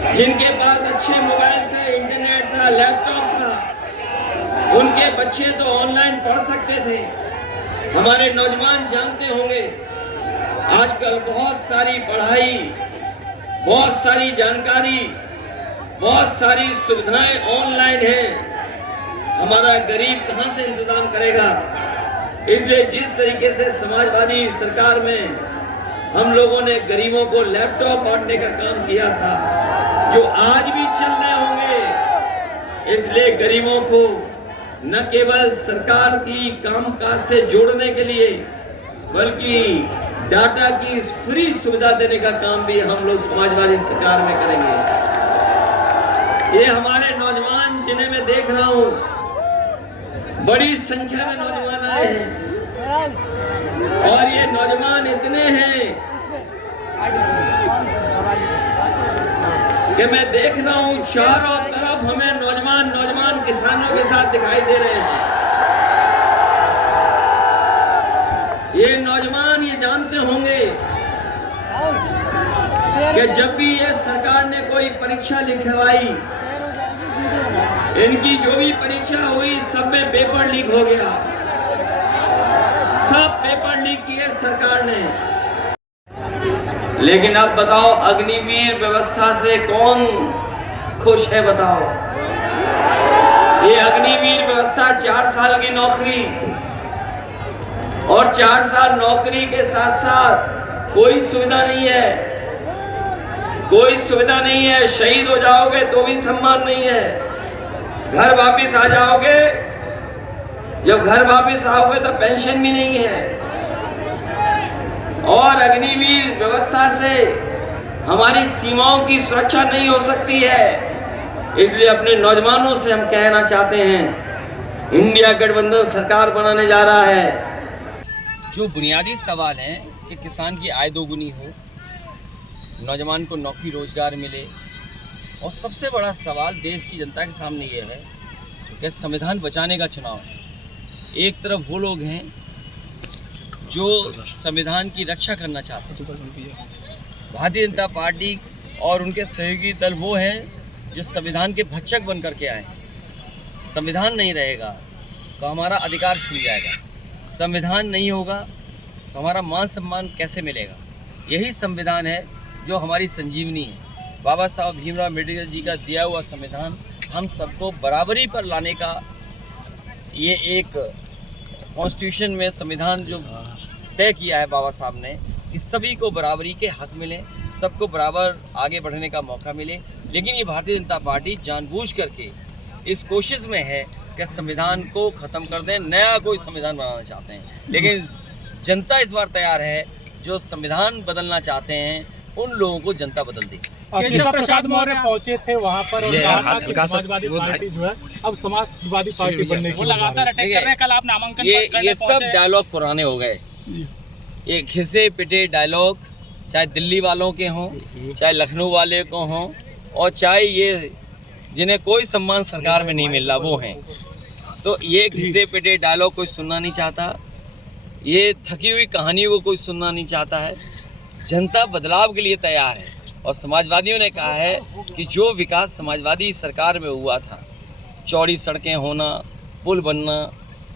जिनके पास अच्छे मोबाइल थे, इंटरनेट था, लैपटॉप था, उनके बच्चे तो ऑनलाइन पढ़ सकते थे। हमारे नौजवान जानते होंगे आजकल बहुत सारी पढ़ाई, बहुत सारी जानकारी, बहुत सारी सुविधाएं ऑनलाइन हैं। हमारा गरीब कहां से इंतजाम करेगा? इसलिए जिस तरीके से समाजवादी सरकार में हम लोगों ने गरीबों को लैपटॉप बांटने का काम किया था, जो आज भी चल रहे होंगे, इसलिए गरीबों को न केवल सरकार की कामकाज से जोड़ने के लिए बल्कि डाटा की फ्री सुविधा देने का काम भी हम लोग समाजवादी सरकार में करेंगे। ये हमारे नौजवान जिन्हें मैं देख रहा हूं, बड़ी संख्या में नौजवान आए हैं और ये नौजवान इतने हैं कि मैं देख रहा हूं चारों तरफ हमें नौजवान किसानों के साथ दिखाई दे रहे हैं। ये नौजवान ये जानते होंगे कि जब भी ये सरकार ने कोई परीक्षा लिखवाई, इनकी जो भी परीक्षा हुई सब में पेपर लीक हो गया, सब पेपर लीक किए सरकार ने। लेकिन अब बताओ, अग्निवीर व्यवस्था से कौन खुश है? बताओ, ये अग्निवीर व्यवस्था 4 साल की नौकरी और 4 साल नौकरी के साथ साथ कोई सुविधा नहीं है, कोई सुविधा नहीं है। शहीद हो जाओगे तो भी सम्मान नहीं है। घर वापस आ जाओगे, जब घर वापस आओगे तो पेंशन भी नहीं है। और अग्निवीर व्यवस्था से हमारी सीमाओं की सुरक्षा नहीं हो सकती है। इसलिए अपने नौजवानों से हम कहना चाहते हैं, इंडिया गठबंधन सरकार बनाने जा रहा है। जो बुनियादी सवाल है कि किसान की आय दोगुनी हो, नौजवान को नौकरी रोजगार मिले, और सबसे बड़ा सवाल देश की जनता के सामने ये है कि संविधान बचाने का चुनाव है। एक तरफ वो लोग हैं जो संविधान की रक्षा करना चाहते हैं, भारतीय जनता पार्टी और उनके सहयोगी दल वो हैं जो संविधान के भक्षक बन करके आए। संविधान नहीं रहेगा तो हमारा अधिकार छिन जाएगा, संविधान नहीं होगा तो हमारा मान सम्मान कैसे मिलेगा? यही संविधान है जो हमारी संजीवनी है। बाबा साहब भीमराव अम्बेडकर जी का दिया हुआ संविधान हम सबको बराबरी पर लाने का, ये एक कॉन्स्टिट्यूशन में संविधान जो तय किया है बाबा साहब ने कि सभी को बराबरी के हक मिले, सबको बराबर आगे बढ़ने का मौका मिले। लेकिन ये भारतीय जनता पार्टी जानबूझ करके इस कोशिश में है कि संविधान को ख़त्म कर दें, नया कोई संविधान बनाना चाहते हैं। लेकिन जनता इस बार तैयार है, जो संविधान बदलना चाहते हैं उन लोगों को जनता बदल देगी। केशव प्रसाद मौर्य पहुंचे थे वहां पर और कहा कि समाजवादी पार्टी जो है अब समाजवादी पार्टी बनने की लगातार अटैक कर रहे हैं। कल आप नामांकन ये सब डायलॉग पुराने हो गए। ये घिसे पिटे डायलॉग चाहे दिल्ली वालों के हों, चाहे लखनऊ वाले को हों, और चाहे ये जिन्हें कोई सम्मान सरकार में नहीं मिल रहा वो हैं, तो ये घिसे पिटे डायलॉग कोई सुनना नहीं चाहता। ये थकी हुई कहानियों को कोई सुनना नहीं चाहता है। जनता बदलाव के लिए तैयार है और समाजवादियों ने कहा है कि जो विकास समाजवादी सरकार में हुआ था, चौड़ी सड़कें होना, पुल बनना,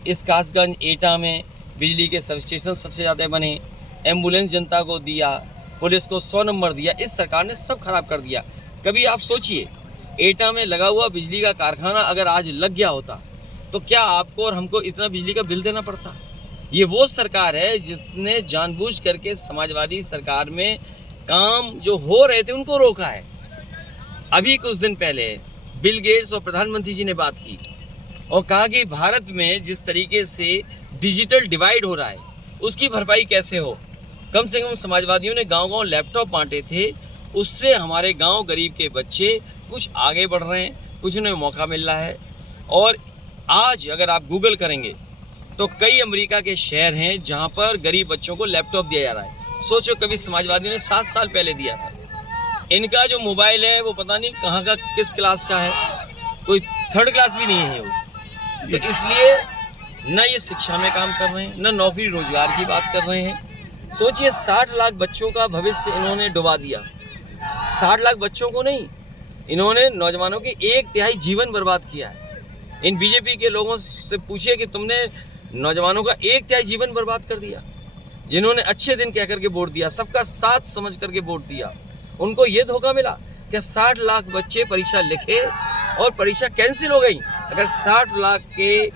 इस कासगंज एटा में बिजली के सब स्टेशन सबसे ज़्यादा बने, एम्बुलेंस जनता को दिया, पुलिस को 100 नंबर दिया, इस सरकार ने सब खराब कर दिया। कभी आप सोचिए, एटा में लगा हुआ बिजली का कारखाना अगर आज लग गया होता तो क्या आपको और हमको इतना बिजली का बिल देना पड़ता? ये वो सरकार है जिसने जानबूझ करके समाजवादी सरकार में काम जो हो रहे थे उनको रोका है। अभी कुछ दिन पहले बिल गेट्स और प्रधानमंत्री जी ने बात की और कहा कि भारत में जिस तरीके से डिजिटल डिवाइड हो रहा है उसकी भरपाई कैसे हो। कम से कम समाजवादियों ने गांव-गांव लैपटॉप बांटे थे, उससे हमारे गांव गरीब के बच्चे कुछ आगे बढ़ रहे हैं, कुछ उन्हें मौका मिल रहा है। और आज अगर आप गूगल करेंगे तो कई अमेरिका के शहर हैं जहां पर गरीब बच्चों को लैपटॉप दिया जा रहा है। सोचो, कभी समाजवादियों ने 7 साल पहले दिया था। इनका जो मोबाइल है वो पता नहीं कहाँ का, किस क्लास का है, कोई 3rd क्लास भी नहीं है वो। तो इसलिए न ये शिक्षा में काम कर रहे हैं, न नौकरी रोजगार की बात कर रहे हैं। सोचिए, 60 लाख बच्चों का भविष्य इन्होंने डुबा दिया। 60 लाख बच्चों को नहीं, इन्होंने नौजवानों की 1/3 जीवन बर्बाद किया है। इन बीजेपी के लोगों से पूछिए कि तुमने नौजवानों का 1/3 जीवन बर्बाद कर दिया। जिन्होंने अच्छे दिन कह करके वोट दिया, सबका साथ समझ करके वोट दिया, उनको ये धोखा मिला कि 60 लाख बच्चे परीक्षा लिखे और परीक्षा कैंसिल हो गई। अगर 60 लाख के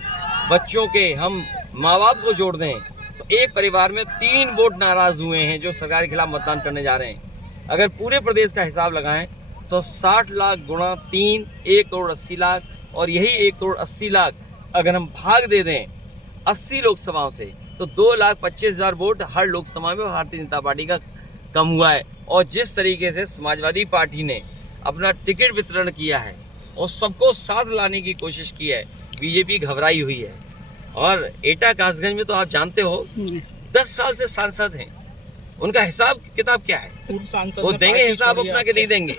बच्चों के हम माँ बाप को जोड़ दें तो एक परिवार में 3 वोट नाराज हुए हैं जो सरकार के खिलाफ मतदान करने जा रहे हैं। अगर पूरे प्रदेश का हिसाब लगाएं तो 60 लाख गुणा 3 1 करोड़ 80 लाख, और यही 1 करोड़ 80 लाख अगर हम भाग दे दें 80 लोकसभाओं से तो 2,25,000 वोट हर लोकसभा में भारतीय जनता पार्टी का कम हुआ है। और जिस तरीके से समाजवादी पार्टी ने अपना टिकट वितरण किया है और सबको साथ लाने की कोशिश की है, बीजेपी घबराई हुई है। और एटा कासगंज में तो आप जानते हो 10 साल से सांसद हैं, उनका हिसाब किताब क्या है? पूर्व सांसद वो ने देंगे पार्टी हिसाब छोड़ी अपना है। कि नहीं देंगे?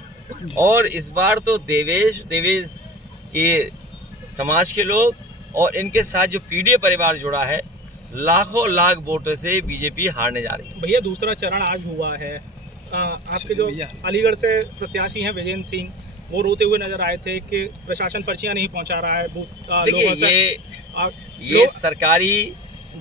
और इस बार तो देवेश के समाज के लोग और इनके साथ जो पीडीए परिवार जुड़ा है, लाखों लाख वोटों से बीजेपी हारने जा रही है। भैया दूसरा चरण आज हुआ है। आपके जो अलीगढ़ से प्रत्याशी हैं विजेंद्र सिंह, वो रोते हुए नजर आए थे कि प्रशासन पर्चियां नहीं पहुंचा रहा है। देखिए ये सरकारी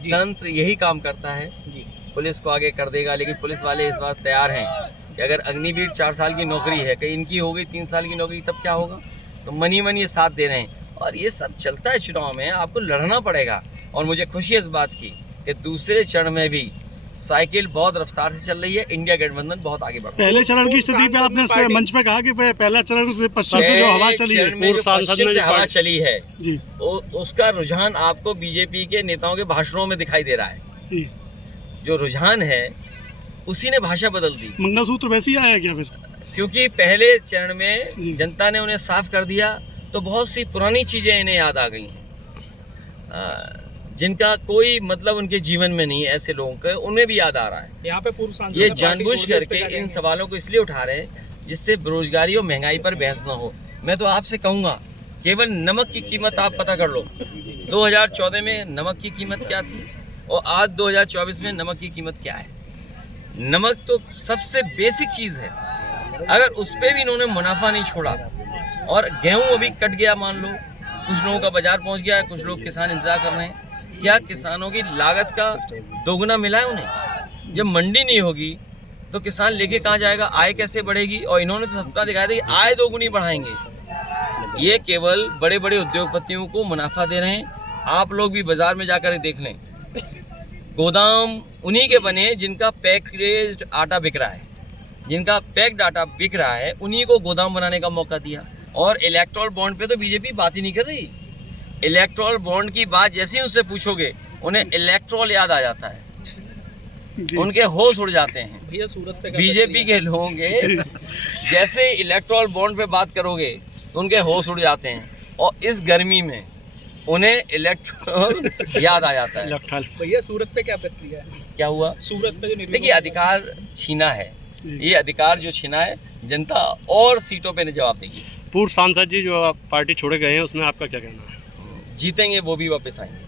तंत्र यही काम करता है, जी पुलिस को आगे कर देगा, लेकिन पुलिस वाले इस बात तैयार हैं कि अगर अग्निवीर 4 साल की नौकरी है, कहीं इनकी हो गई 3 साल की नौकरी, तब क्या होगा? तो मनी ये साथ दे रहे हैं। और ये सब चलता है चुनाव में, आपको लड़ना पड़ेगा। और मुझे खुशी है इस बात की कि दूसरे चरण में भी साइकिल बहुत रफ्तार से चल रही है, इंडिया गठबंधन बहुत आगे बढ़ रहा है। पहले चरण की स्थिति पे आपने मंच पे कहा कि पहला चरण से पश्चिम से जो हवा चली है, पश्चिम से हवा चली है जी, उसका रुझान आपको बीजेपी के नेताओं के भाषणों में दिखाई दे रहा है। जी। जो रुझान है उसी ने भाषा बदल दी। मंगलसूत्र वैसे ही आया क्या फिर? क्योंकि पहले चरण जी। में जनता ने उन्हें साफ कर दिया तो बहुत सी पुरानी चीजें इन्हें याद आ गई हैं, जिनका कोई मतलब उनके जीवन में नहीं है। ऐसे लोगों को उन्हें भी याद आ रहा है। यहाँ पे पूर्व सांसद ये ने जानबूझ पार्टी छोड़ दी, करके इस पे क्या इन कहेंगे? सवालों को इसलिए उठा रहे हैं जिससे बेरोजगारी और महंगाई पर बहस न हो। मैं तो आपसे कहूँगा केवल नमक की कीमत आप पता कर लो। 2014 में नमक की कीमत क्या थी और आज 2024 में नमक की कीमत क्या है। नमक तो सबसे बेसिक चीज़ है, अगर उस पर भी इन्होंने मुनाफा नहीं छोड़ा और गेहूं अभी कट गया, मान लो कुछ लोगों का बाजार पहुंच गया है, कुछ लोग किसान इंतजार कर रहे हैं, क्या किसानों की लागत का दोगुना मिला है उन्हें? जब मंडी नहीं होगी तो किसान लेके कहाँ जाएगा, आय कैसे बढ़ेगी? और इन्होंने तो सत्ता दिखाया था कि आय दोगुनी बढ़ाएंगे। ये केवल बड़े बड़े उद्योगपतियों को मुनाफा दे रहे हैं। आप लोग भी बाजार में जाकर देख लें, गोदाम उन्हीं के बने जिनका पैकेज्ड आटा बिक रहा है, जिनका पैक्ड आटा बिक रहा है, उन्हीं को गोदाम बनाने का मौका दिया। और इलेक्ट्रॉल बॉन्ड पे तो बीजेपी बात ही नहीं कर रही। इलेक्ट्रॉल बॉन्ड की बात जैसे ही उनसे पूछोगे उन्हें इलेक्ट्रॉल याद आ जाता है, उनके होश उड़ जाते हैं। भैया सूरत पे बीजेपी के लोगों के जैसे इलेक्ट्रॉल बॉन्ड पे बात करोगे तो उनके होश उड़ जाते हैं, और इस गर्मी में उन्हें इलेक्ट्रॉल याद आ जाता है। भैया सूरत पे क्या प्रतिक्रिया है? क्या हुआ? सूरत पे जो देखिए, अधिकार छीना है, ये अधिकार जो छीना है जनता और सीटों पे जवाब देगी। पूर्व सांसद जी जो पार्टी छोड़े गए हैं उसमें आपका क्या कहना है? जीतेंगे वो भी वापस आएंगे।